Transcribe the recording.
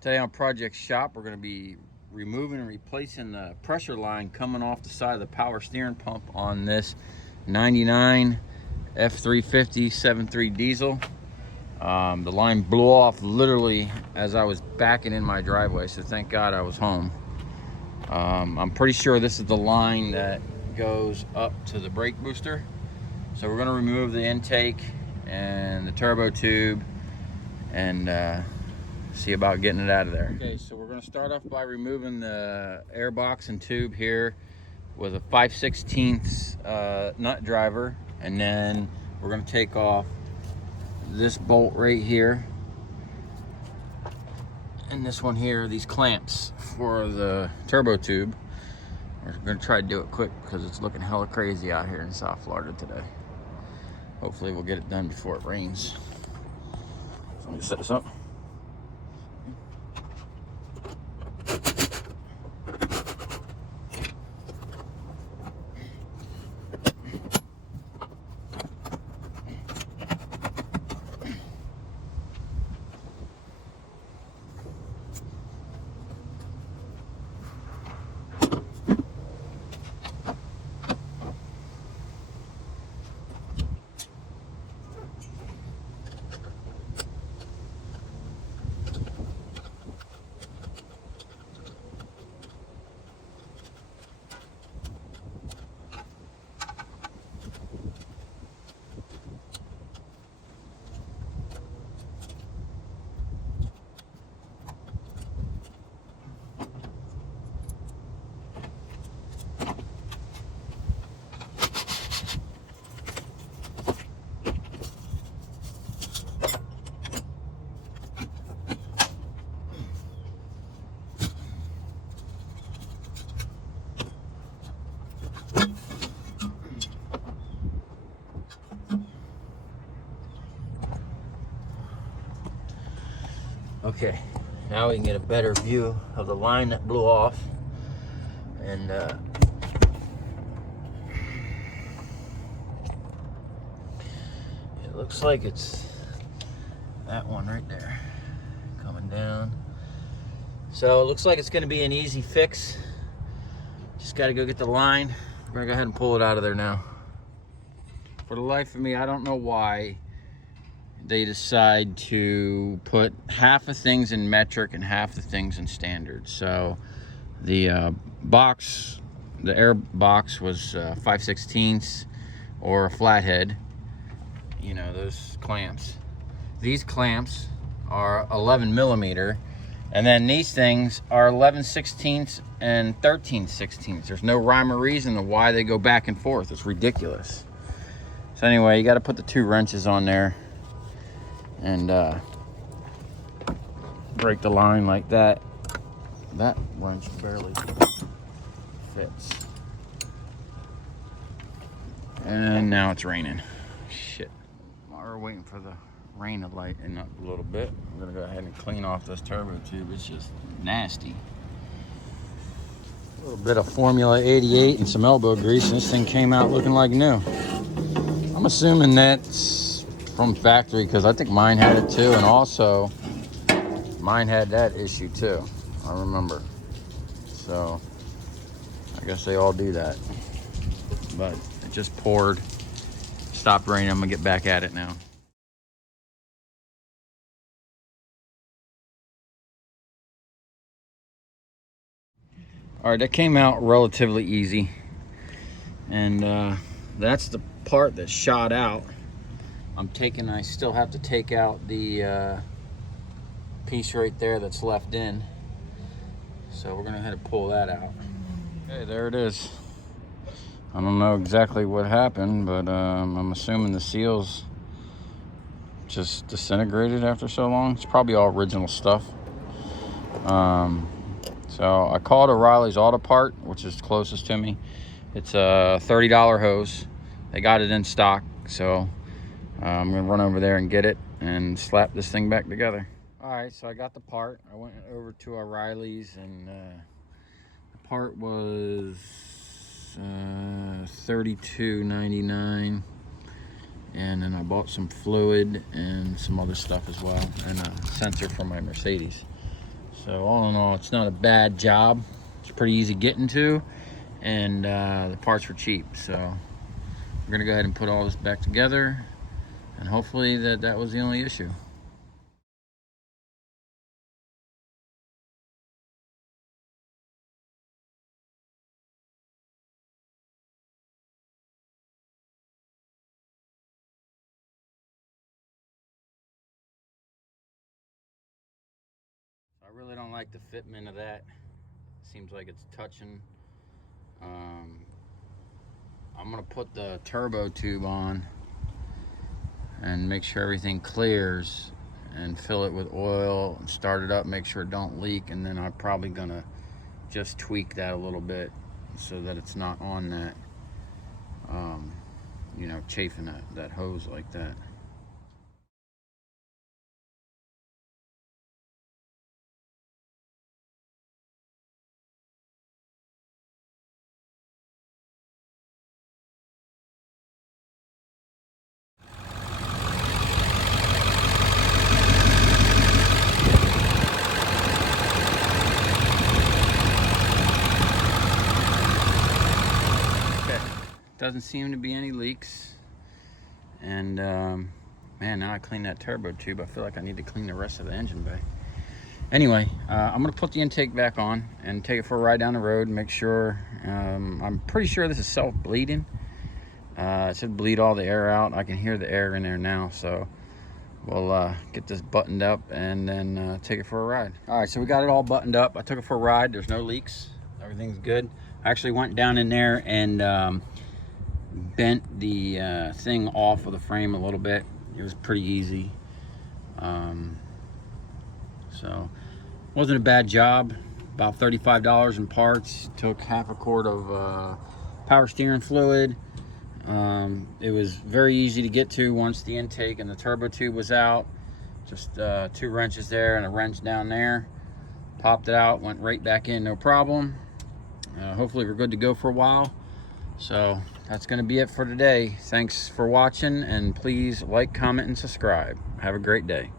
Today on Project Shop, we're going to be removing and replacing the pressure line coming off the side of the power steering pump on this 99 F350 7.3 diesel. The line blew off literally as I was backing in my driveway, so thank God I was home. I'm pretty sure this is the line that goes up to the brake booster. So we're going to remove the intake and the turbo tube and see about getting it out of there. Okay, so we're going to start off by removing the air box and tube here with a 5/16 nut driver, and then we're going to take off this bolt right here and this one here, these clamps for the turbo tube. We're going to try to do it quick because it's looking hella crazy out here in South Florida today. Hopefully we'll get it done before it rains. So let me set this up. Okay, now we can get a better view of the line that blew off, and it looks like it's that one right there coming down. So it looks like it's going to be an easy fix. Just got to go get the line. We're going to go ahead and pull it out of there now. For the life of me, I don't know why they decide to put half the things in metric and half the things in standard. So the box, the air box was 5/16 or a flathead, you know, those clamps. These clamps are 11 millimeter, and then these things are 11/16 and 13/16. There's no rhyme or reason to why they go back and forth. It's ridiculous. So anyway, you got to put the 2 wrenches on there and break the line like that. That wrench barely fits. And now it's raining. Shit. While we're waiting for the rain to lighten up a little bit, I'm gonna go ahead and clean off this turbo tube. It's just nasty. A little bit of Formula 88 and some elbow grease, and this thing came out looking like new. I'm assuming that's from factory, because I think mine had it too, and also mine had that issue too, I remember. So I guess they all do that. But it just poured, stopped raining. I'm gonna get back at it now. All right, that came out relatively easy, and that's the part that shot out. I still have to take out the piece right there that's left in. So we're gonna have to pull that out. Okay, there it is. I don't know exactly what happened, but I'm assuming the seals just disintegrated after so long. It's probably all original stuff. So I called O'Reilly's Auto Part, which is closest to me. It's a $30 hose. They got it in stock, so I'm gonna run over there and get it and slap this thing back together. All right, so I got the part. I went over to O'Reilly's, and the part was $32.99, and then I bought some fluid and some other stuff as well, and a sensor for my Mercedes. So all in all, it's not a bad job. It's pretty easy getting to, and the parts were cheap. So we're gonna go ahead and put all this back together, and hopefully that was the only issue. I really don't like the fitment of that. Seems like it's touching. I'm gonna put the turbo tube on and make sure everything clears, and fill it with oil and start it up, make sure it don't leak, and then I'm probably gonna just tweak that a little bit so that it's not on that, you know, chafing that hose like that. Doesn't seem to be any leaks, and man, now I clean that turbo tube, I feel like I need to clean the rest of the engine bay. Anyway, I'm gonna put the intake back on and take it for a ride down the road and make sure. I'm pretty sure this is self-bleeding. It should bleed all the air out. I can hear the air in there now, so we'll get this buttoned up and then take it for a ride. All right, so we got it all buttoned up. I took it for a ride. There's no leaks, everything's good. I actually went down in there and bent the thing off of the frame a little bit. It was pretty easy. So wasn't a bad job. About $35 in parts. Took half a quart of power steering fluid. It was very easy to get to once the intake and the turbo tube was out. Just 2 wrenches there and a wrench down there. Popped it out, went right back in, no problem. Hopefully we're good to go for a while. So that's going to be it for today. Thanks for watching, and please like, comment, and subscribe. Have a great day.